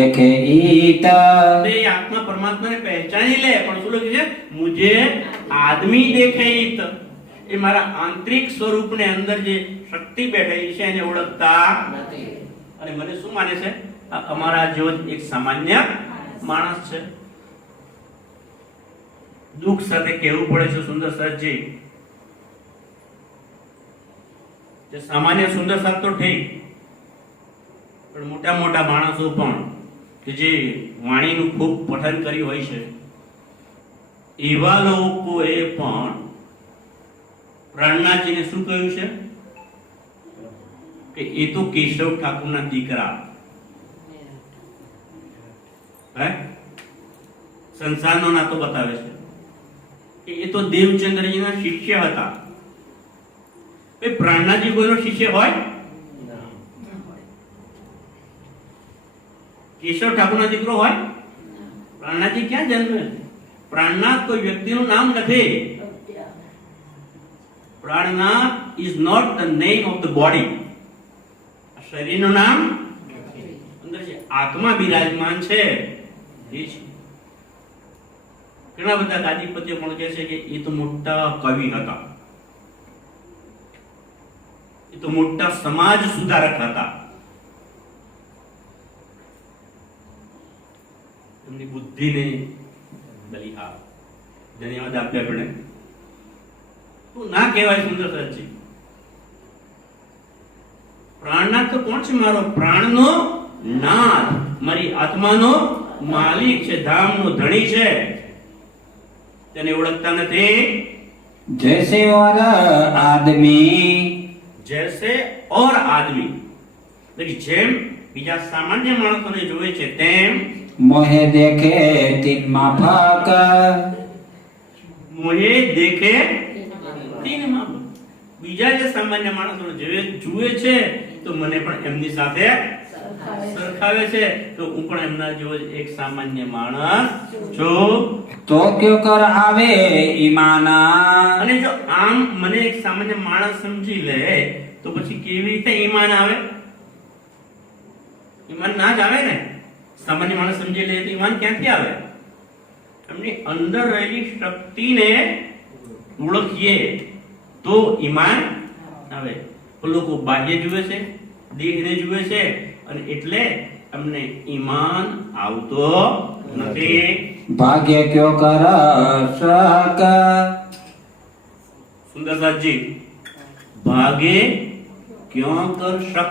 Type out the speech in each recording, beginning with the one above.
देखे ईत તે આત્મા પરમાત્માને પહેચાની લે, પણ શું લખ્યું છે? મુજે આદમી દેખે ઈત. એ મારા આંતરિક સ્વરૂપને અંદર જે શક્તિ બેઠેલી છે એને ઓળખતા નથી. અને મને શું માને છે? આ અમારા જેવો એક સામાન્ય માણસ છે. દુઃખ સાથે કહેવું પડે છે સુંદર સાહેબજી, જે સામાન્ય સુંદર સાહેબ તો ઠીક, પણ મોટા મોટા માણસો પણ કે જે વાણીનું ખૂબ પઠન કર્યું હોય છે, એવા લોકોએ પણ પ્રાણનાથજીને શું કહ્યું છે કે એ તો કેશવ ઠાકુરના દીકરા, હે, સંસારનો નાતો બતાવે છે કે એ તો દેવચંદ્રજીના શિષ્ય હતા. એ પ્રાણનાથજી કોઈનો શિષ્ય હોય? કેશવ ઠાકુરના દીકરો હોય? પ્રાણનાથજી ક્યાં જન્મે? પ્રાણનાથ કોઈ વ્યક્તિનું નામ નથી. Prannath is not the name of the body. શરીરનું નામ અંદર છે, આત્મા બિરાજમાન છે. એ છે. ઘણા બધા ગાદીપતિઓ પણ કહે છે કે એ તો મોટા કવિ હતા, એ તો મોટા સમાજ સુધારક હતા. એમની બુદ્ધિને બલિહાર ધન્યવાદ આપ્યા. આપણે તું ના કહેવાય સુંદર સાહેબજી. પ્રાણનાથ તો કોણ છે? મારો પ્રાણનો નાથ, મારી આત્માનો માલિક છે, ધામનો ધણી છે. તેને ઓળખતા નથી. जैसे और आदमी जैसे और आदमी, એટલે જેમ બીજા સામાન્ય માણસોને જોવે છે તેમ मोहे देखे तीन माफक મોહે દેખે તીન માપ. બીજા જે સામાન્ય માણસોને જુએ છે તો મને પણ એમની સાથે સરખાવે છે, તો હું પણ એમના જેવો એક સામાન્ય માણસ છું. तो क्यों कर आवे ईमाना અને જો આમ મને એક સામાન્ય માણસ સમજી લે તો પછી કેવી રીતે ઈમાન આવે? ઈમાન ના જ આવે ને. સામાન્ય માણસ સમજી લે તો ઈમાન ક્યાંથી આવે? એમની અંદર રહેલી શક્તિને ઓળખીએ તો ઈમાન આવે. લોકો બાહ્ય જુએ છે, દેહને જુએ છે, અને એટલે અમને ઈમાન આવતો નથી. भाग्य क्यों कर शक સુંદર સાહેબજી, ભાગે ક્યાં કર શક,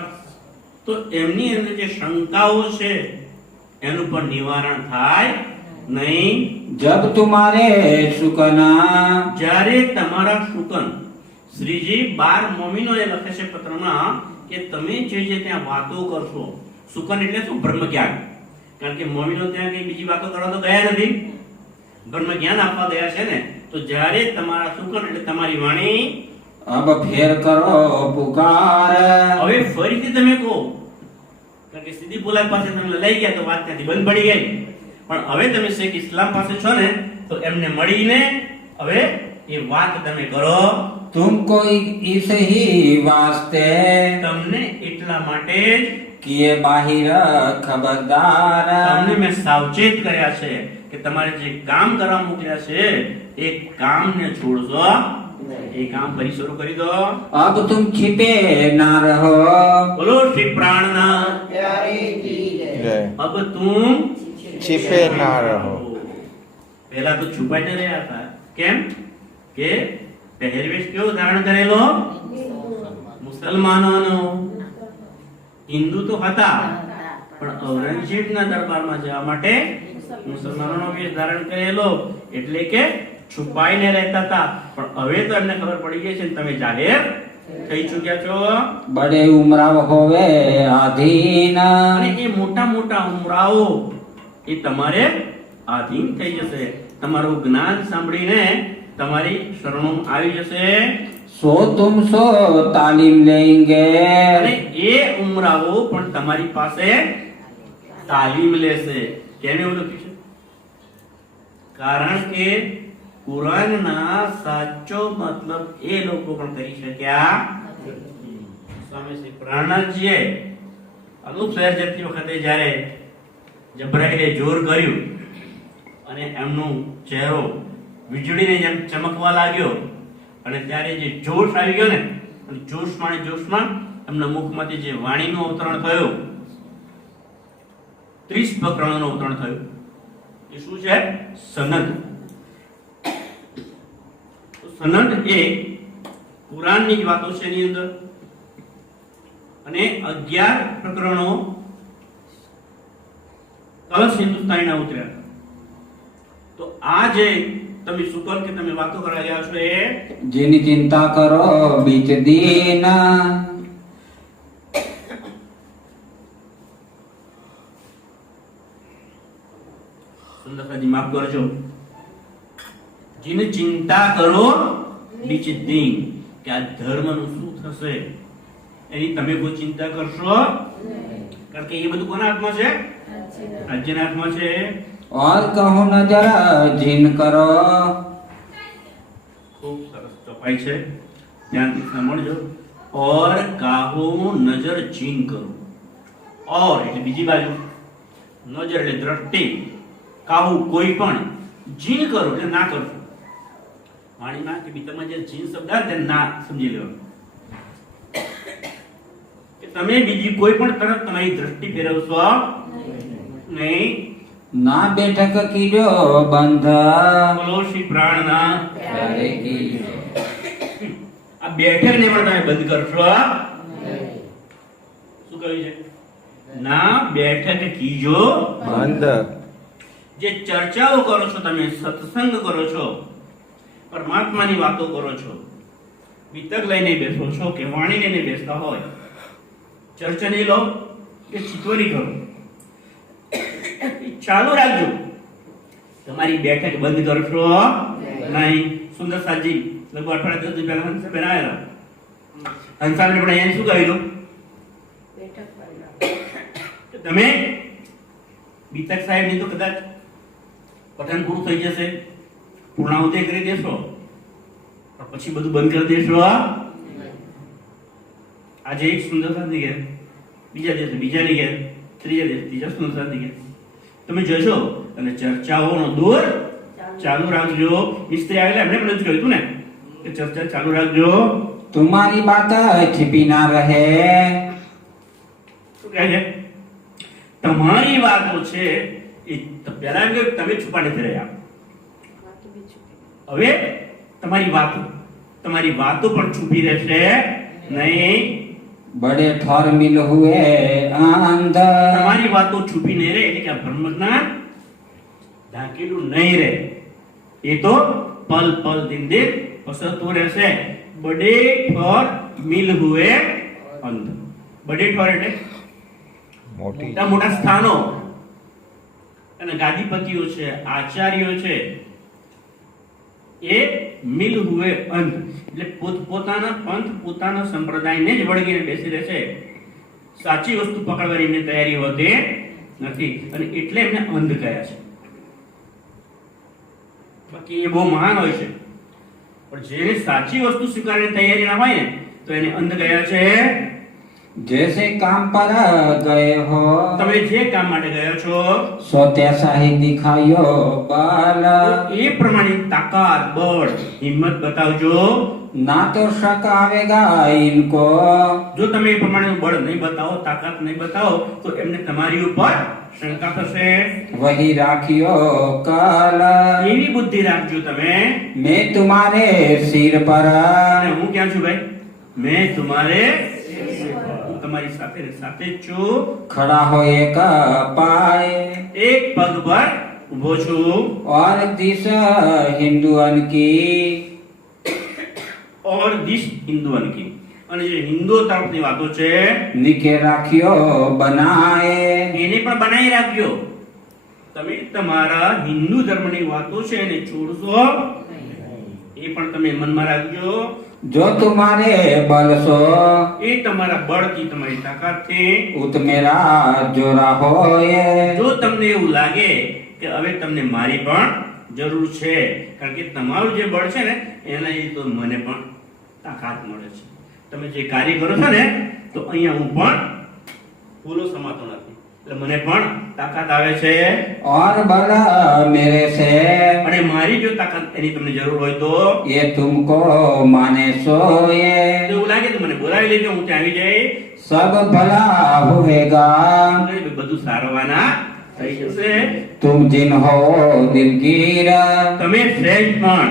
તો એમની અંદર જે શંકાઓ છે એનું પણ નિવારણ થાય નહીં. जब तुम्हारे सुकना જ્યારે તમારા શુકન, શ્રીજી 12 મોમીનોએ લખે છે પત્રમાં કે તમે જે ત્યાં વાતો કરશો, શુકન એટલે શું? બ્રહ્મ જ્ઞાન. કારણ કે મોમીનો ત્યાં કઈ બીજી વાતો કરવા તો ગયા નથી, બ્રહ્મ જ્ઞાન આપવા ગયા છે ને. તો જ્યારે તમારા શુકન એટલે તમારી વાણી, अब फेर करो पुकार હવે ફરીથી તમે કહો, કારણ કે સીધી બોલાય પાસે તમે લઈ ગયા તો વાત ત્યાંથી બંધ પડી ગઈ. પણ હવે તમે શેખ ઇસ્લામ પાસે છો ને, તો એમને મળીને હવે એ વાત તમે કરો. तुमको इस ही वास्ते તમને એટલા માટે જ किए बाहिर खबरदार તમને મેં સાવચેત કર્યા છે કે તમારે જે કામ કરવા મોકલ્યા છે એ કામને છોડશો. એ કામ ફરી શરૂ કરી દો. अब तुम छिपे ना रहो બોલો શ્રી પ્રાણનાથ. અબ તુમ छिपे ना रहो. પહેલા તો છુપાઈને રહ્યા હતા. કેમ કે પહેરવેશ કેવો ધારણ કરેલો? મુસલમાનોનો. હિન્દુ તો હતા પણ ઔરંગઝેબના દરબારમાં જવા માટે મુસલમાનોનો વેશ ધારણ કરેલો, એટલે કે છુપાઈને રહેતા હતા. પણ હવે તો એમને ખબર પડી ગઈ છે ને તમે જાહેર થઈ ચૂક્યા છો. बड़े उमराव होवे आधीन અને એ મોટા મોટા ઉમરાઓ એ તમારે આધીન થઈ જશે. તમારું જ્ઞાન સાંભળીને તમારી શરણોમાં આવી જશે. सो तुम सो तालीम लेंगे અને એ ઉમરાઓ પણ તમારી પાસે તાલીમ લેશે. કેને એવું લખ્યું છે? કારણ કે કુરાનના સાચો મતલબ એ લોકો પણ કરી શક્યા. સ્વામી શ્રી પ્રાણનાથજીએ અનુપ શહેર જતી વખતે જ્યારે જબરાઈલે જોર કર્યું અને એમનો ચહેરો વીજળીને જેમ ચમકવા લાગ્યો અને ત્યારે જે જોશ આવી ગયો ને, જોશમાં એમના મુખમાંથી જે વાણીનું અવતરણ થયું, 30 પ્રકરણોનું અવતરણ થયું. એ શું છે? સનદ. સનદ એ કુરાનની જ વાતો છે એની અંદર, અને 11 પ્રકરણો કલશ હિન્દુસ્તાનીના ઉતર્યા. તો આ જે તમે સુકલ કે તમે વાતો કરવા ગયા છો એ જેની ચિંતા કરો બીચ દીન, સુંદરજી માફ કરજો, જેની ચિંતા કરો બીચ દીન, કે આ ધર્મનું શું થશે એની તમે કોઈ ચિંતા કરશો, કારણ કે એ બધું કોના હાથમાં છે? રાજ્યના હાથમાં છે. और कहूँ नजर जिन करो. ખૂબ સરસ ચોપાઈ છે, ધ્યાનથી સાંભળજો. और काहो नजर जीन करो. और એટલે બીજી બાજુ, નજર એટલે દ્રષ્ટિ, કાહુ કોઈ પણ, જીન કરો એટલે ના કરશો. વાણીમાં કે બીજામાં જે જીન શબ્દ આવે તે ના સમજી લેવાનું, કે તમે બીજી કોઈ પણ તરફ તમારી દ્રષ્ટિ ફેરવશો નહીં. ना बैठक कीजो बंध, બોલો શ્રી પ્રાણના. प्यारे की. આ બેઠક ને પણ તમે બંધ કરશો. શું કહ્યું છે? ના બેઠક કીજો બંધ. જે ચર્ચાઓ કરો છો તમે, સત્સંગ કરો છો, પરમાત્માની વાતો કરો છો, વિતક લઈને બેસો છો કે વાણી લઈને બેસતા હોય, ચર્ચા નહીં લો કે ચિતવણી કરો, ચાલુ રાખજો. તમારી બેઠક બંધ કરશો નહીં. સુંદર સાજી લગભગ અઠવાડિયા 10 દિવસ પહેલા હંસાબેન આવેલા. હંસાબેન પણ અહીંયા શું કહેલું? તમે બીતક સાહેબ ની તો કદાચ પઠન પૂરું થઈ જશે, પૂર્ણાહુતિ કરી દેશો, પણ પછી બધું બંધ કરી દેશો. આજે એક સુંદર સાથી ગયા, બીજા દિવસે બીજાની ગયા, ત્રીજા દિવસે ત્રીજા સુંદર સાથી ગયા. તમે જશો અને ચર્ચાઓનો દોર ચાલુ રાખજો. મિસ્ત્રી આવેલા એમને પણ જ કહ્યું હતું ને કે ચર્ચા ચાલુ રાખજો. तुम्हारी बात छिपी ना रहे. શું કહે છે? તમારી વાતો છે એ પહેલા એમ કહ્યું તમે છુપા નથી રહ્યા, હવે તમારી વાતો પણ છુપી રહેશે નહીં. बड़े ठोर मिल हुए अंध, તમારી વાતો છુપી નહીં રહે, એટલે કે બ્રહ્મજ્ઞાન ઢાંકેલું નહીં રહે. એ તો પલ પલ દિન દિન પસરતું રહેશે. બડે ઠોર મિલ હુએ અંધ. બડે ઠોર એટલે મોટી. મોટા મોટા સ્થાનો અને ગાદીપતિઓ છે, આચાર્યો છે, એ મિલ હુએ અંધ એટલે પોતાના પંથ, પોતાના સંપ્રદાયને જ વળગીને બેસી રહે છે. સાચી વસ્તુ પકડવાની એમની તૈયારી હોતી નથી, અને એટલે એમને અંધ કહ્યા છે. બાકી એ બહુ મહાન હોય છે, પણ જેને સાચી વસ્તુ સ્વીકારવાની તૈયારી ના હોય ને તો એને અંધ કહ્યા છે. जैसे काम पर गए हो તમે જે કામ માટે ગયા છો सो तैसा ही दिखायो बल, એ પ્રમાણે તાકાત, બળ, હિંમત બતાવજો. ना तो शक आवेगा इनको, જો તમે એ પ્રમાણે બળ નહીં બતાવો, તાકાત નહીં બતાવો, તો એમને તમારી ઉપર શંકા થશે. वही राखियो कल, એવી બુદ્ધિ રાખજો તમે. मैं तुम्हारे सिर पर, અને હું ક્યાં છું ભાઈ? મેં તમારે તમારી સાથે સાથે જ છું. खड़ा हो एक पाए એક પગ પર ઊભો છું. और दिस हिंदुअन की, और दिस हिंदुअन की, અને જે હિન્દુઓ તરફની વાતો છે निके राखियो बनाए, એને પણ બનાવી રાખજો. તમે તમારા હિન્દુ ધર્મની વાતો છે એને છોડશો, એ પણ તમે મનમાં રાખજો. जो तुम्हारे बल सो એ તમારા બળથી, તમારી તાકાતથી. उत मेरा जोरा होए, જો તમને એવું લાગે કે હવે તમને મારી પણ જરૂર છે, કારણ કે તમારું જે બળ છે ને એના લીધે તો મને પણ તાકાત મળે છે. તમે જે કાર્ય કરો છો ને તો અહીંયા હું પણ ભૂલો સમાતો નથી. એટલે મને પણ તાકાત આવે છે और बल मेरे से અને મારી જો તાકાત એની તમને જરૂર હોય તો ये तुमको माने सो ये એવું લાગે તો મને બોલાવી લેજો, હું ત્યાં આવી જઈશ. सब भला होएगा બધું સારવાના થઈ જશે. तुम जिन हो दिलगीर તમે સહેજ પણ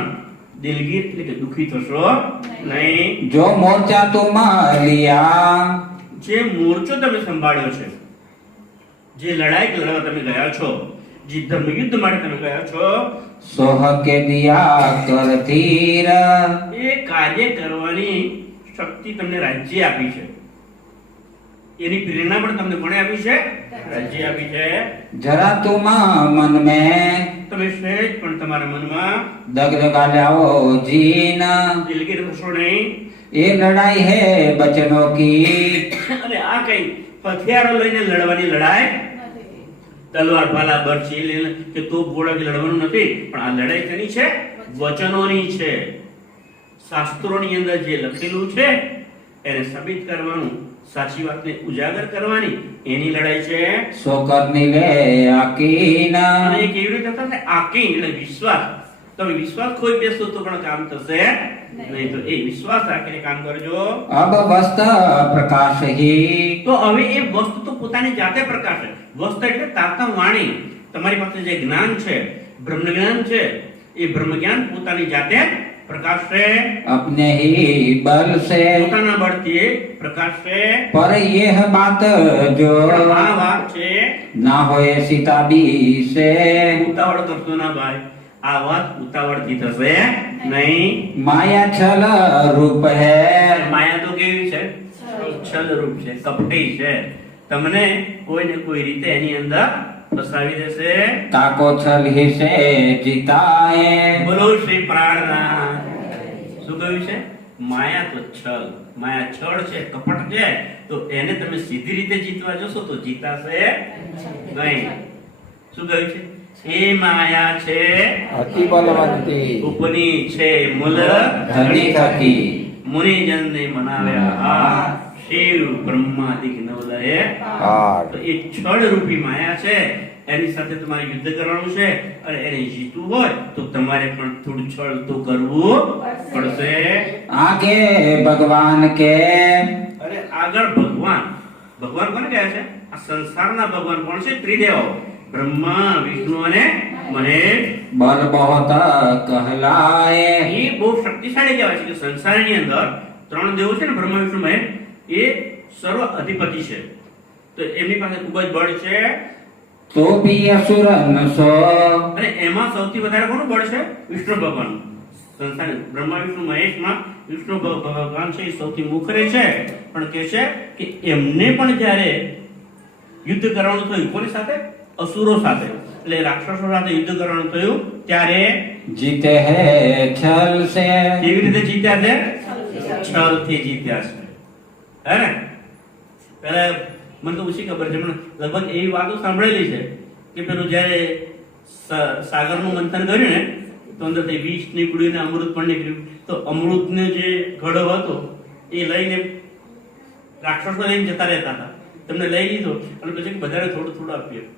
દિલગીર એટલે કે દુખી થશો નહીં. जो मोर्चा तुम लिया જે મોરચો તમે સંભાળ્યો છે, જે લડાઈ લડવા તમે ગયા છો, જે ધર્મયુદ્ધ માટે તમે ગયા છો, सोह के दिया कर धीर એ કાર્ય કરવાની શક્તિ તમને રાજ્ય આપી છે. એની પ્રેરણા પણ તમને કોણે આપી છે? રાજ્ય આપી છે. जरा तुम मन में તમે સહેજ પણ તમારા મનમાં दगदगा लाओ जीन દિલગીર થશો નહીં. ये लड़ाई है बचनों की અને આ કઈ હથિયારો લઈને લડવાની લડાઈ, તલવાર ભાલા બરછી લઈને કે તોપ ગોળાથી લડવાનું નથી, પણ આ લડાઈ કેની છે? વચનોની છે. શાસ્ત્રોની અંદર જે લખેલું છે એને સાબિત કરવાનું, સાચી વાતને ઉજાગર કરવાની એની લડાઈ છે. सो करनी ले यकीन અને એ કેવી રીતે થશે? આકીન એટલે વિશ્વાસ. તમે વિશ્વાસ ખોઈ બેસો તો પણ કામ થશે નહીં. તો એ વિશ્વાસ રાખીને કામ કરજો. अब वस्त प्रकाश ही તો હવે એ વસ્તુ તો પોતાની જાતે પ્રકાશે. વસ્તુ એટલે તાતા વાણી. તમારી પાસે જે જ્ઞાન છે, બ્રહ્મ જ્ઞાન છે, એ બ્રહ્મ જ્ઞાન પોતાની જાતે પ્રકાશશે. अपने ही बल से પોતાના બળથી પ્રકાશશે. पर यह बात जो પણ આ વાત છે, ना होए सीताबी से ઉતાવળ કરશો ના ભાઈ. આ વાત ઉતાવળથી થશે નહીં. माया छल रूप है માયા તો કેવી છે? છલ રૂપ છે, કપટી છે. તમને કોઈ ને કોઈ રીતે એની અંદર ફસાવી દેશે. ताको छल ही से जीताए બોલો શ્રી પ્રાણનાથ. શું કહ્યું છે? માયા તો છલ, માયા છળ છે, કપટ છે. તો એને તમે સીધી રીતે જીતવા જશો તો જીતાશે નહીં. શું કહ્યું છે? એ માયા છે અતિ બલવંતી ઉપની છે મૂલ धनी थकी મુનિજનને મનાવ્યા આ શિવ બ્રહ્માદિક નવલયે. હાર તો એ છળ રૂપી માયા છે, એની સાથે તમારે યુદ્ધ કરવાનું છે. અને એને જીતવું હોય તો તમારે પણ થોડું છળ તો કરવું પડશે. आगे भगवान के અરે આગળ ભગવાન. ભગવાન કોને કહે છે? આ સંસારના ભગવાન કોણ છે? ત્રિદેવો, બ્રહ્મા, વિષ્ણુ અને મહેશ. बल बहुत कहलाए એ બહુ શક્તિશાળી કહેવાય છે કે સંસારની અંદર ત્રણ દેવો છે ને, બ્રહ્મા, વિષ્ણુ, મહેશ, એ સર્વ અધિપતિ છે. તો એમની પાસે ખૂબ જ બળ છે. तो भी असुर न सो અને એમાં સૌથી વધારે કોનું બળ છે? વિષ્ણુ ભગવાન. સંસાર બ્રહ્મા, વિષ્ણુ, મહેશમાં વિષ્ણુ ભગવાન છે એ સૌથી મુખરે છે. પણ કહે છે કે એમને પણ જ્યારે યુદ્ધ કરવાનું થયું, કોની સાથે? અસુરો સાથે, એટલે રાક્ષસો સાથે યુદ્ધ કરવાનું થયું ત્યારે जीते हैं छल से કેવી રીતે જીત્યા છે? છલથી જીત્યા છે. હે ને? પહેલા મને તો ઓછી ખબર છે, પણ લગભગ એવી વાતો સાંભળેલી છે કે પેલું જ્યારે સાગરનું મંથન કર્યું ને, તો અંદરથી વિષ નીકળ્યું ને અમૃત પણ નીકળ્યું. તો અમૃતનો જે ઘડો હતો એ લઈને રાક્ષસો લઈને જતા રહેતા હતા. તમને લઈ લીધો અને પછી બધાને થોડું થોડું આપ્યું.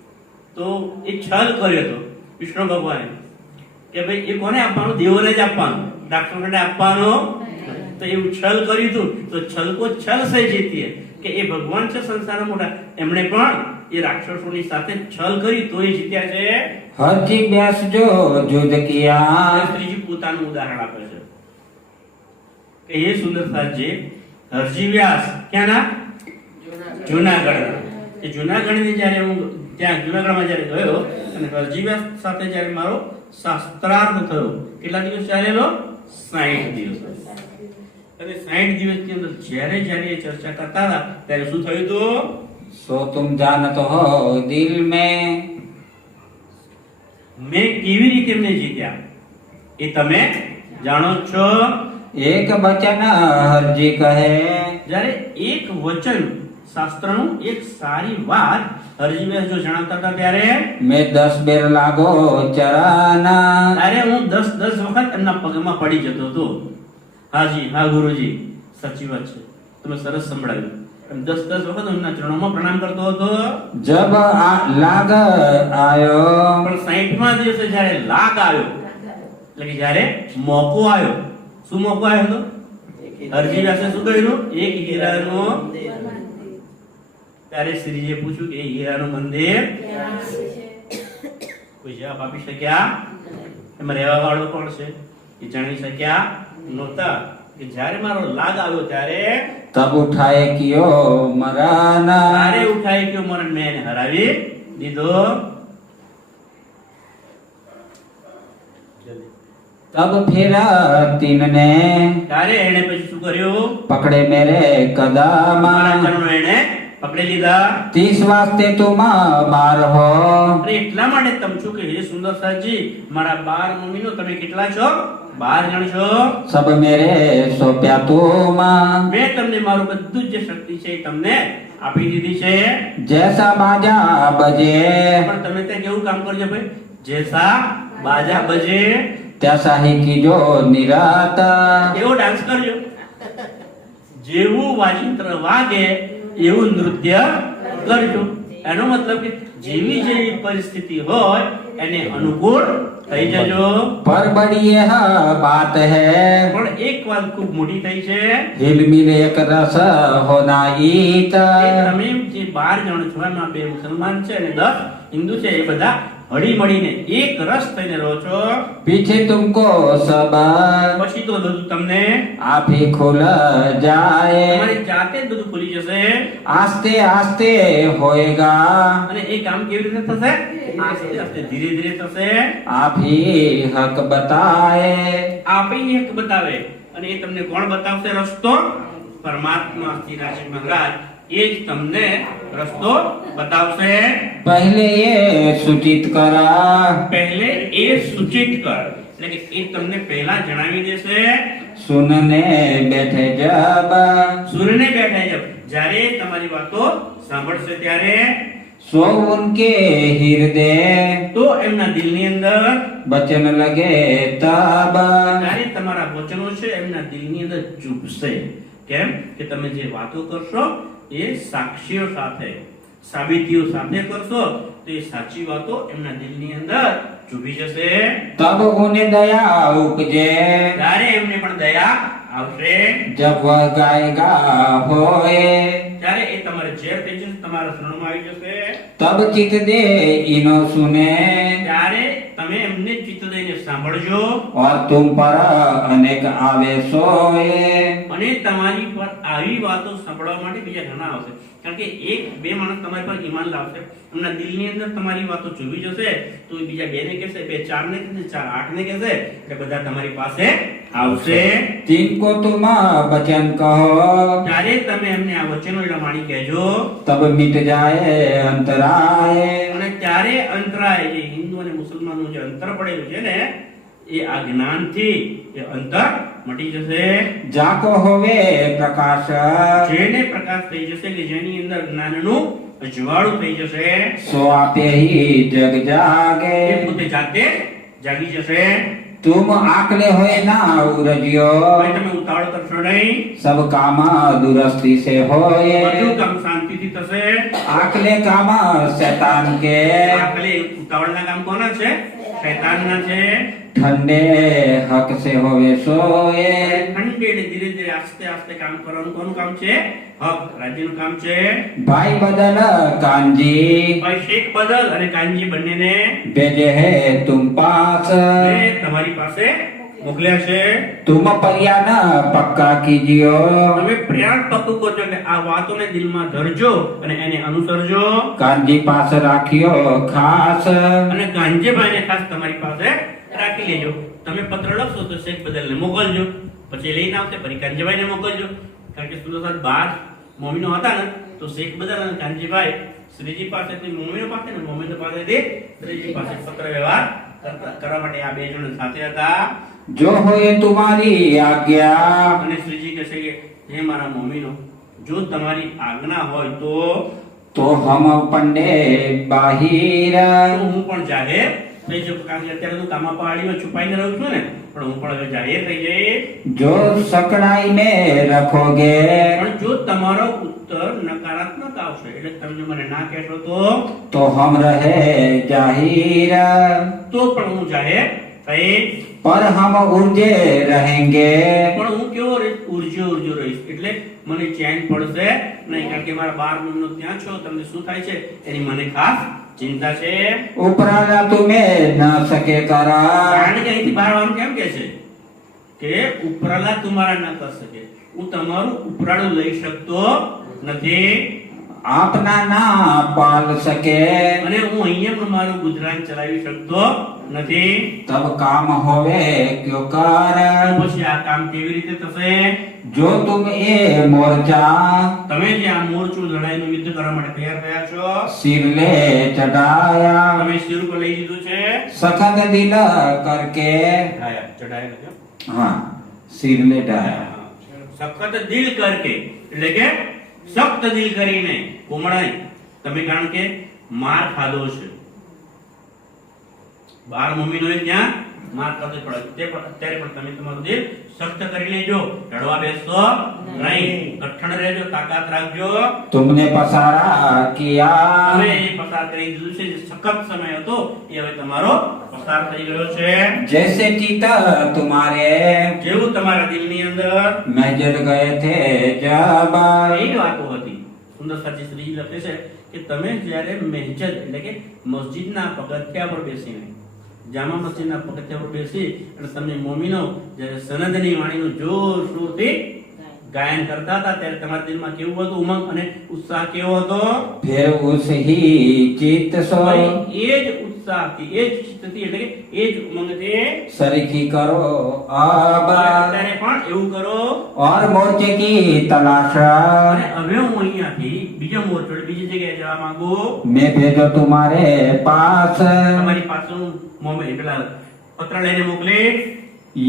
તો એ છલ કર્યો હતો વિષ્ણુ ભગવાને કે ભાઈ એ કોને આપવાનું? દેવોને જ આપવાનું, રાક્ષસોને આપવાનો. તો એવું છલ કર્યું હતું. તો છલ કો છલ સે જીતીએ, કે એ ભગવાન છે સંસારના મોટા, એમણે પણ એ રાક્ષસોની સાથે છલ કરી તો એ જીત્યા છે. हरजी व्यास जो युद्ध किया શ્રીજી પોતાનું ઉદાહરણ આપે છે કે હે સુંદરસાજી, હરજી વ્યાસ ક્યાંના? જૂનાગઢ. એ જૂનાગઢની જ્યારે હું ત્યાં જૂનાગઢમાં જ્યારે ગયો અને હરજી વ્યાસ સાથે જ્યારે મારો શાસ્ત્રાર્થ થયો, કેટલા દિવસ ચાલેલો? 60 દિવસ. અને 60 દિવસની અંદર જ્યારે જ્યારે એ ચર્ચા કરતા હતા ત્યારે શું થયું હતું? सो तुम जानत हो दिल में મેં કેવી રીતે એમને જીત્યા એ તમે જાણો છો. एक वचन हरजी कहे જ્યારે એક વચન, શાસ્ત્રનું એક સારી વાત હરજી વ્યાસ જો જણાવતા હતા ત્યારે मैं 10 बेर लागो चराना ત્યારે હું 10 વખત એમના પગમાં પડી જતો હતો. હાજી, હા ગુરુજી, સાચી વાત છે, તમે સરસ સંભળાવ્યું. 10 વખત એમના ચરણોમાં પ્રણામ કરતો હતો. जब लाग आयो પણ 60મા દિવસે જ્યારે લાગ આવ્યો, એટલે કે જ્યારે મોકો આવ્યો, શું મોકો આવ્યો હતો? અરજી વ્યાસે શું કહ્યું? એક હીરાનો. ત્યારે શ્રીજીએ પૂછ્યું કે એ હીરાનું મંદિર કોઈ જવાબ આપી શક્યા? એમાં રહેવા વાળો કોણ છે એ જાણી શક્યા નહોતા. કે જ્યારે મારો લાગ આવ્યો ત્યારે तब उठाए कियो मराना તારે ઉઠાઈ ગયો મરણ, મેં એને હરાવી દીધો. तब फिर तीन ने ત્યારે એને પછી શું કર્યું? पकड़े मेरे कदम મારા ચરણો એને પકડી લીધા. 30 वास्ते तुम बार हो અરે એટલા માટે તમે શું કે હે સુંદર સાજી, મારા 12 મમ્મીનો તમે કેટલા છો? 12 જણ છો. सब मेरे सोप्या तुम મેં તમને મારું બધું જ જે શક્તિ છે એ તમને આપી દીધી છે. जैसा बाजा बजे પણ તમે ત્યાં કેવું કામ કરજો ભાઈ? જેસા બાજા બજે तैसा ही कीजो निरात એવો ડાન્સ કરજો. જેવું વાજિંત્ર વાગે એવું નૃત્ય કરજો. એનો મતલબ કે જેવી જેવી પરિસ્થિતિ હોય એને અનુકૂળ થઈ જજો. पर बड़ी यह बात है પણ એક વાત ખૂબ મોટી થઈ છે हिल मिल एक रस होना ईत કે તમે જે 12 જણ છો એમાં 2 મુસલમાન છે અને 10 હિન્દુ છે, એ બધા હળી મળીને એક રસ થઈને રહો છો. पीछे तुमको सब પછી તો બધું તમને आप ही खुल जाए તમારી જાતે જ બધું ખુલી જશે. आस्ते आस्ते होएगा અને એ કામ કેવી રીતે થશે? આસ્તે આસ્તે ધીરે ધીરે થશે. आप ही हक बताए આપે એક બતાવે. અને એ તમને કોણ બતાવશે રસ્તો? પરમાત્મા શ્રીરાજી મહારાજ એ જ તમને રસ્તો બતાવશે. पहले ये सूचित करा પહેલે એ સૂચિત કર, એટલે કે એ તમને પહેલા જણાવી દેશે. सुनने बैठे जब સૂર્યને બેઠા જબ જ્યારે તમારી વાતો સાંભળશે ત્યારે सो उनके हृदय તો એમના દિલની અંદર बचन लगे तब ત્યારે તમારા વચનો છે એમના દિલની અંદર ચૂપશે. કેમ કે તમે જે વાતો કરશો એ સાક્ષીઓ સાથે, સાબિતીઓ સાથે કરશો તો એ સાચી વાતો એમના દિલની અંદર ચૂપી જશે. तब उन्हें दया उपजे ત્યારે એમને પણ દયા આવશે. जब वह गाएगा होए ત્યારે એ તમારે ઝેર થઈ જશે, તમારા શરણમાં આવી જશે. तब चित दे इनो सुने ત્યારે તમે એમને ચિત્ત દઈને સાંભળજો और तुम पर अनेक आवे सोए અને તમારી પર આવી વાતો સાંભળવા માટે બીજા ઘણા આવશે. કારણ કે 1-2 માણસ તમારી પર ઈમાન લાવશે, એમના દિલની અંદર તમારી વાતો ચૂવી જશે તો એ બીજા 2 ને કહેશે, 2 4 ને કહેશે, 4 8 ને કહેશે, એટલે બધા તમારી પાસે આવશે. जिनको तुम वचन कहो ત્યારે તમે એમને આ વચનો લમાણી કહેજો. तब मिट जाए अंतराय અને ત્યારે અંતરાય, જે હિન્દુ અને મુસલમાનનું જે અંતર પડેલું છે ને એ આ જ્ઞાનથી એ અંતર મટી જશે. जाको होवे प्रकाश જેને પ્રકાશ થઈ જશે, કે જેની અંદર જ્ઞાનનું અજવાળું થઈ જશે, सो आपे ही जग એ जागे પોતે જાતે જાગી જશે. तुम आकले होए ना उरजियो ભાઈ તમે ઉતાવળ કરશો નહીં, सब काम दुरस्ती से होए બધું કામ શાંતિથી થશે. आकले काम शैतान के આખલે ઉતાવળના કામ કોના છે? શૈતાનના છે. ठंडे हक से होवे सोए ઠંડે ધીરે ધીરે આસ્તે આસ્તે કામ કરવાનું કોનું કામ છે? હક રાજ્યનું કામ છે. भाई बदल कांजी ભાઈ શેખ બદલ અને કાનજી બંનેને भेजे है तुम पास મેં તમારી પાસે મોકલ્યા છે. तुम परियान पक्का कीजियो તમે પ્રયાણ પક્કું કરજો કે આ વાતોને દિલમાં ધરજો અને એને અનુસરજો. कांजी पास राखियो खास અને કાનજીભાઈને ખાસ તમારી પાસે રાખી લેજો. તમે પત્ર લખશો તો શેખ બદલને મોકલજો, પછી લઈને આવશે ફરી કાનજીભાઈને મોકલજો. કારણ કે સુરત 12 મોમીનો હતા ને તો શેખ બદલ અને કાનજીભાઈ શ્રીજી પાસેથી મોમીનો પાસે ને મોમીનો પાસેથી શ્રીજી પાસે પત્ર વ્યવહાર કરવા માટે આ 2 જણ સાથે હતા. जो होए तुम्हारी आज्ञा અને શ્રીજી કહે છે કે હે મારા મોમીનો, જો તમારી આજ્ઞા હોય तो हम पंडे बाहिर તો હું પણ જાહેર થઈ શકું. કારણ કે અત્યારે તો કામા પહાડીમાં છુપાઈને રહું છું ને, પણ હું પણ હવે જાહેર થઈ જઈશ. जो सकड़ाई में रखोगे પણ જો તમારો ઉત્તર નકારાત્મક આવશે. એટલે તમે મને ના કહેશો तो हम रहे जाहिर, તો પણ હું જાહેર થઈશ. पर हम उर्जे रहेंगे, પણ હું કેવો રહીશ? ઉર્જો રહીશ. એટલે મને ચેન પડશે નહીં, કારણ કે મારા 12 મહિનો ત્યાં છો. તમને શું થાય છે એની મને ખાસ ચિંતા છે. उपराला तुम्हें न सके करा, કારણ કે અહીંથી બહાર આવવાનું કેમ કે છે કે ઉપરાલા તમારા ના કરી શકે. હું તમારું ઉપરાળું લઈ શકતો નથી अपना ना पाल सके, અને હું અહીંયા પણ મારું ગુજરાન ચલાવી શકતો નથી. तब काम होवे क्यों कर, તો પછી આ કામ કેવી રીતે થશે? जो तुम ये मोर्चा તમે જે આ મોરચું લડાઈનું યુદ્ધ કરવા માટે તૈયાર થયા છો, सिर ले चढ़ाया, તમે શિર ઉપર લઈ લીધું છે. सखत दिल करके, ચડાયા લખ્યો. हाँ सिर ले ढाया, સખત દિલ કરકે એટલે કે સખ્ત દિલ કરીને કોમળાઈ. તમે કારણ કે માર ખાધો છે, 12 મમ્મીનો ત્યાં માર ખાધો પડે તે પણ અત્યારે પણ તમે તમારું દિલ સખ્ત કરી લેજો. લડવા બેસતો નહીં, કઠણ રહેજો, તાકાત રાખજો. तुमने पसारा किया, તમે એ પસાર કરી દીધું છે. જે સખત સમય હતો એ હવે તમારો પસાર થઈ ગયો છે. जैसे चिता तुम्हारे જેવું તમારા દિલની અંદર महजद गए थे जब, એ વાતો હતી. સુંદર સાચી શ્રી લખે છે કે તમે જ્યારે મહેજદ એટલે કે મસ્જિદના પગથિયા પર બેસીને, જામા મસ્જિદના પગથિયા પર બેસી અને તમને મોમીનો જ્યારે સનદની વાણીનું જોરશોરથી ગાયન કરતા હતા ત્યારે તમારા દિલમાં કેવું હતું? ઉમંગ અને ઉત્સાહ કેવો હતો? फिर उस ही चित्त सो ભાઈ એ જ ઉત્સાહથી, એ જ ચિત્તથી એટલે કે એ જ ઉમંગથી सरीखी करो अब, અત્યારે પણ એવું કરો. और मोर्चे की तलाश અને હવે હું અહીંયાથી બીજો મોરચો એટલે બીજી જગ્યાએ જવા માંગુ. मैं भेजो तुम्हारे पास, તમારી પાસે હું પેલા પત્ર લઈને મોકલી,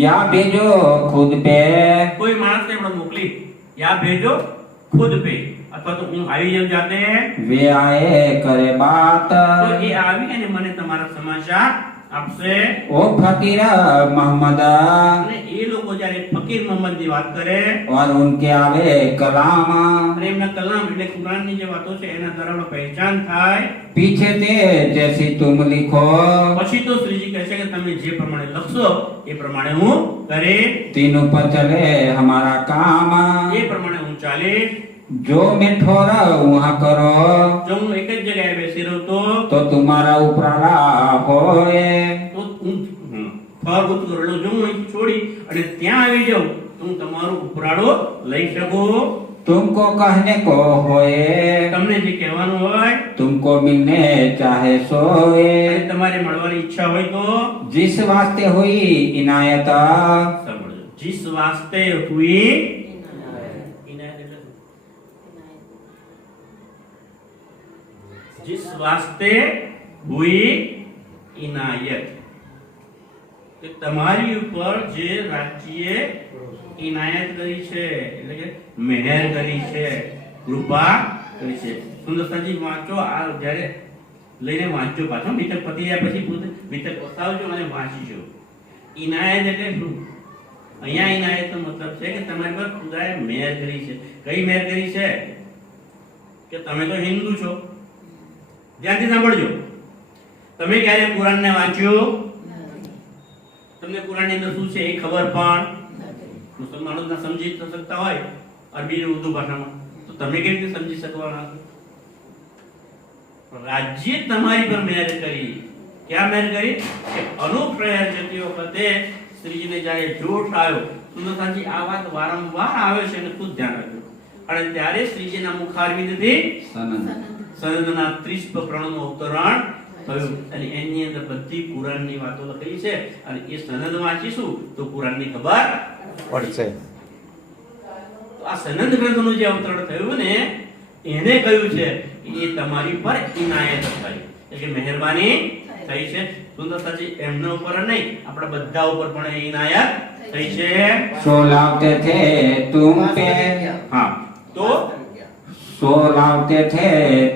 या भेजो खुद पे, કોઈ માણસને પણ મોકલી, યા ભેજો ખુદ પે, અથવા તો હું આવી જાઉં જાતે. वे आए करे बात, તો એ આવી અને મને તમારા સમાચાર આપશે. ओ फकीर मोहम्मद, અને એ લોકો જ્યારે ફકીર મોહમ્મદની વાત કરે और उनके आवे कलाम, અને એમના કલામ એટલે કુરાનની જે વાતો છે એના દ્વારા પહેચાન થાય. पीछे थे जैसी तुम लिखो, પછી તો શ્રીજી કહે છે કે તમે જે પ્રમાણે લખશો એ પ્રમાણે હું કરે, तीनों पर चले हमारा काम, એ પ્રમાણે હું ચાલીશ. जो मैं ठोरा वहाँ करो, જો હું એક જ જગ્યાએ બેસી રહું तो तुम्हारा उपराला होए, તો હું ફળ ઉત કરેલો જો હું અહીંથી છોડી અને ત્યાં આવી જાઉં તો હું તમારો ઉપરાળો લઈ શકું. तुमको कहने को होए, તમને જે કહેવાનું હોય तुमको मिलने चाहे सोए, અને તમારે મળવાની ઈચ્છા હોય તો जिस वास्ते हुई इनायत, સાંભળજો. जिस वास्ते हुई इनायत એટલે શું? जिस वास्ते हुई इनायत કે તમારી ઉપર જે રાજ્યએ ઇનાયત કરી છે એટલે કે મહેર કરી છે, કૃપા કરી છે. સુંદરતાજી વાંચો, આ જ્યારે લઈને વાંચજો, પાછો ભીતર પતી જાય પછી પોતે ભીતર પતાવજો અને વાંચજો. ઇનાયત એટલે શું? અહીંયા ઇનાયતનો મતલબ છે કે તમારી પર ખુદાએ મહેર કરી છે. કઈ મહેર કરી છે? કે તમે તો હિન્દુ છો, ધ્યાનથી સાંભળજો. તમે ક્યારે કુરાનને વાંચ્યું? તમને કુરાનની અંદર શું છે એ ખબર પણ મુસલમાનો ના સમજી શકતા હોય અરબી અને ઉર્દુ ભાષામાં, તો તમે કેવી રીતે સમજી શકવાના? રાજ્ય તમારી પર મહેર કરી. ક્યાં મહેર કરી? કે અનુપ્રયાર જતી વખતે શ્રીજીને જ્યારે જોશ આવ્યો. સુંદરતાજી આ વાત વારંવાર આવે છે અને ખુદ ધ્યાન રાખજો. અને ત્યારે શ્રીજીના મુખારવિંદથી સનદના 30 પ્રકરણોનું અવતરણ થયું અને એની અંદર બધી કુરાનની વાતો લખેલી છે અને એ સનદ વાંચીશું તો કુરાનની ખબર પડશે. તો આ સનદ ગ્રંથનું જે અવતરણ થયું ને એને કહ્યું છે એ તમારી પર ઇનાયત થઈ, એટલે કે મહેરબાની થઈ છે. સુંદરતાજી એમના ઉપર નહીં, આપણા બધા ઉપર પણ એ ઇનાયત થઈ છે. सो लावते थे तुम पे, હા, તો सो लावते थे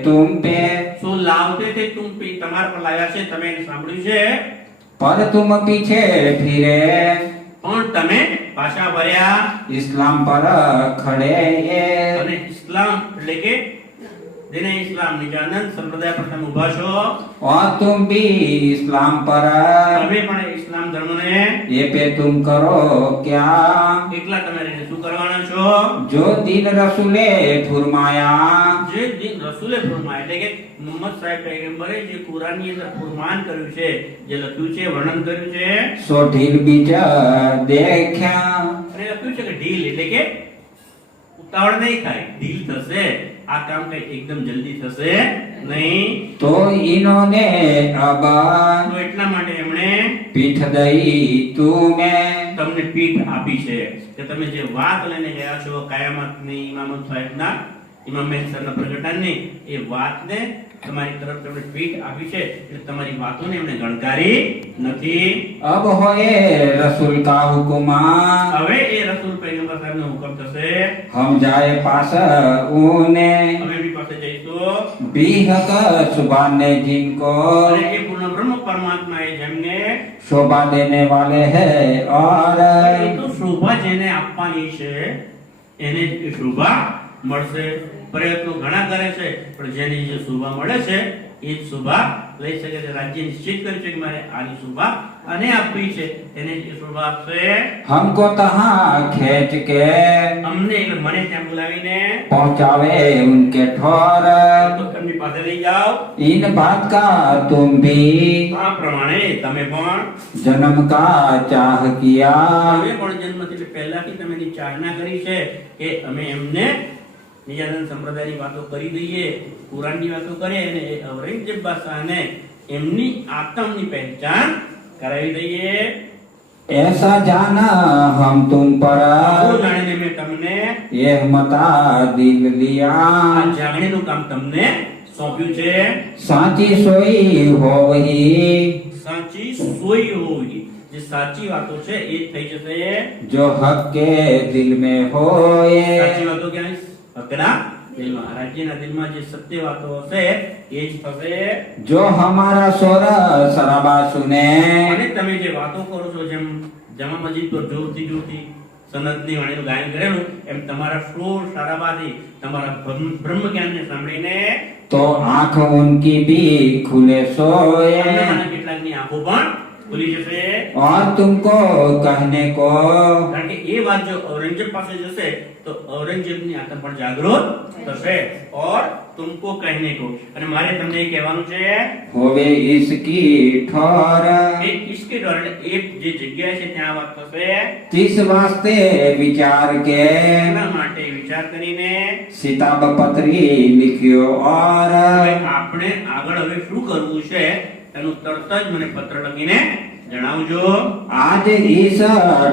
तुम पे, શું લાવતે તે તુમ પે તમારા પર લાવ્યા છે. તમે એને સાંભળ્યું છે, पर तुम पीछे फिरे, પણ તમે પાછા ભર્યા इस्लाम पर खड़े ये અને ઇસ્લામ એટલે કે જેને ઇસ્લામ નિજાનંદ સંપ્રદાય પર તમે ઊભા છો और तुम भी इस्लाम पर તમે પણ ઇસ્લામ ધર્મને ये पे तुम करो क्या એકલા તમે રહીને શું કરવાના છો जो दिन रसूले फुरमाया જે દિન રસૂલે ફરમાય એટલે કે મુહમ્મદ સાહેબ પૈગંબરે જે કુરાનની અંદર ફરમાન કર્યું છે જે લખ્યું છે વર્ણન કર્યું છે सो ढील बीज देखा અને લખ્યું છે કે ઢીલ એટલે કે ઉતાવળ નહીં થાય ઢીલ થશે આ કામ કઈ એકદમ જલ્દી થશે નહીં तो इन्होंने अब તો એટલા માટે એમણે पीठ दई तुम्हें તમને પીઠ આપી છે કે તમે જે વાત લઈને ગયા છો કયામતની ઇમામત સાહેબના ઇમામ મહેસરના પ્રગટાનની એ વાતને તમારી તરફ તમને પીઠ આપી છે એટલે તમારી વાતોને એમણે ગણકારી નથી अब होए रसूल का हुक्मा હવે એ રસૂલ પૈગંબર સાહેબનો હુકમ થશે हम जाए पास उने અમે એમની પાસે જઈશું बीहक सुबह ने जिनको અને એ પૂર્ણ બ્રહ્મ પરમાત્મા એ જેમને शोभा देने वाले हैं और એ તો શોભા જેને આપવાની છે એને જ એ શોભા મળશે પ્રયત્નો ઘણા કરે છે પણ જેની જે શોભા મળે છે એ જ શોભા લઈ શકે છે રાજ્ય નિશ્ચિત કર્યું છે કે મારે આની શોભા આને આપવી છે એને જ એ શોભા આપશે हमको तहाँ खींच के અમને એટલે મને ત્યાં બોલાવીને पहुंचावे उनके ठोर તો એમની પાસે લઈ જાઓ इन बात का तुम भी આ પ્રમાણે તમે પણ जन्म का चाह किया તમે પણ જન્મથી પહેલાથી તમે એની ચાહના કરી છે કે અમે એમને નિજાનંદ સંપ્રદાયની વાતો કરી દઈએ કુરાનની વાતો કરીએ અને એ ઔરંગઝેબ બાદશાહને એમની આત્મની પહેચાન કરાવી દઈએ ऐसा जाना हम तुम पर આવું જાણીને મેં તમને यह मता दिल लिया આ જાગણીનું કામ તમને સોંપ્યું છે साची सोई हो वही સાચી સોઈ હોવી જે સાચી વાતો છે એ જ થઈ જશે जो हक के दिल में होए સાચી વાતો ક્યાં હકના દિલમાં રાજ્યના દિલમાં જે સત્ય વાતો હશે એ જ થશે जो हमारा स्वर शराबा सुने અને તમે જે વાતો કરો છો જેમ જમા મસ્જિદ પર જોરથી જોરથી સનદની વાણીનું ગાયન કરેલું એમ તમારા શોર શરાબાથી તમારા બ્રહ્મ જ્ઞાનને સાંભળીને तो आंख उनकी भी खुले सोए તમને કેટલાકની આંખો પણ ખુલી જશે और तुमको कहने को કારણ કે એ વાત જો ઔરંગઝેબ પાસે જશે તો ઔરંગઝેબની આત્મા પણ જાગૃત થશે और तुमको कहने को અને મારે તમને એ કહેવાનું છે होवे इसकी ठोर કે इसके द्वारा એક જે જગ્યા છે ત્યાં વાત થશે तिस वास्ते विचार के એના માટે વિચાર કરીને सिताब पत्री लिखियो और હવે આપણે આગળ હવે શું કરવું છે એનું તરત જ મને પત્ર લખીને જણાવજો आज इस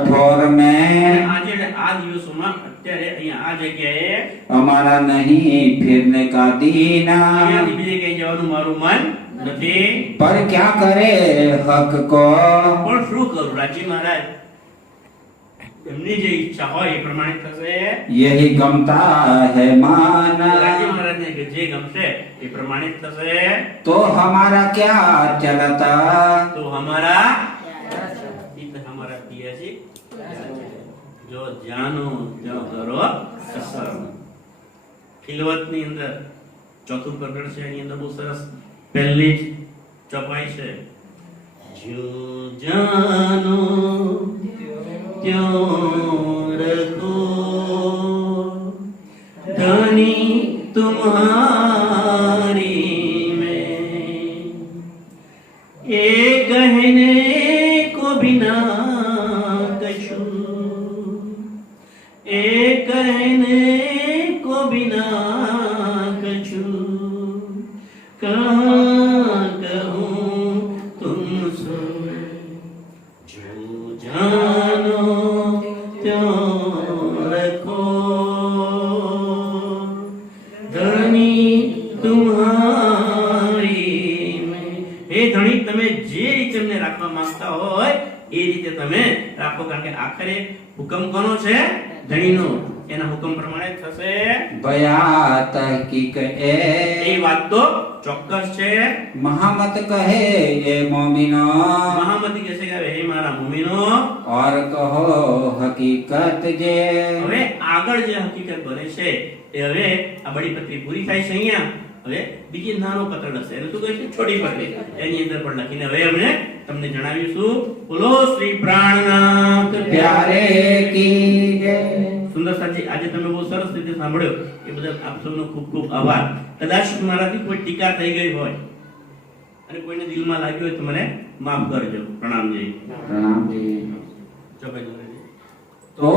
ठोर में આજે આ દિવસોમાં અત્યારે અહીંયા આ જગ્યાએ हमारा नहीं फिरने का दीना અહીંયાથી બીજે ક્યાંય જવાનું મારું મન નથી पर क्या करे हक को પણ શું કરું રાજી મહારાજ એમની જે ઈચ્છા હોય એ પ્રમાણે થશે यही गमता है माना રાજી મહારાજને જે ગમશે એ પ્રમાણે જ થશે तो हमारा क्या चलता તો हमारा पियासी जो जानो जो करो असर ખિલવતની અંદર ચોથું પ્રકરણ છે એની અંદર બહુ સરસ પહેલી જ ચોપાઈ છે જો જાનો ત્યો રખો ધની तुम्हारी में ये कहने को बिना कछु ये कहने को बिना कछु कहाँ कहूँ तुमसे जो जानो त्यों रखो धनी तुम्हारी में हे धनी તમે જે રીતે તમને રાખવા માંગતા હોય એ રીતે તમે રાખો કારણ કે આખરે હુકમ કોનો છે ધણીનો એના હુકમ પ્રમાણે થશે ભયાત હકીક એ એ વાત તો ચોક્કસ છે. મહામત કહે એ મોમિનો મહામતી કહે છે કે હે મારા મુમિનો, और कहो हकीकत जे હવે આગળ જે હકીકત બને છે એ હવે આ બડી પત્રી પૂરી થાય છે અહીંયા. હવે બીજી નાનો પત્ર લખશે, એને શું કહે છે? છોટી પત્રી. એની અંદર પણ લખીને હવે અમને તમને જણાવીશું. બોલો શ્રી પ્રાણનાથ प्यारे की जय. સુંદર સાજી, આજે તમે બહુ સરસ રીતે સાંભળ્યો એ બદલ આપ સૌનો ખૂબ ખૂબ આભાર. કદાચ મારાથી કોઈ ટીકા થઈ ગઈ હોય અને કોઈને દિલમાં લાગ્યું હોય તો મને માફ કરજો. પ્રણામ જય. प्रणाम जी. ચોક્કસ. तो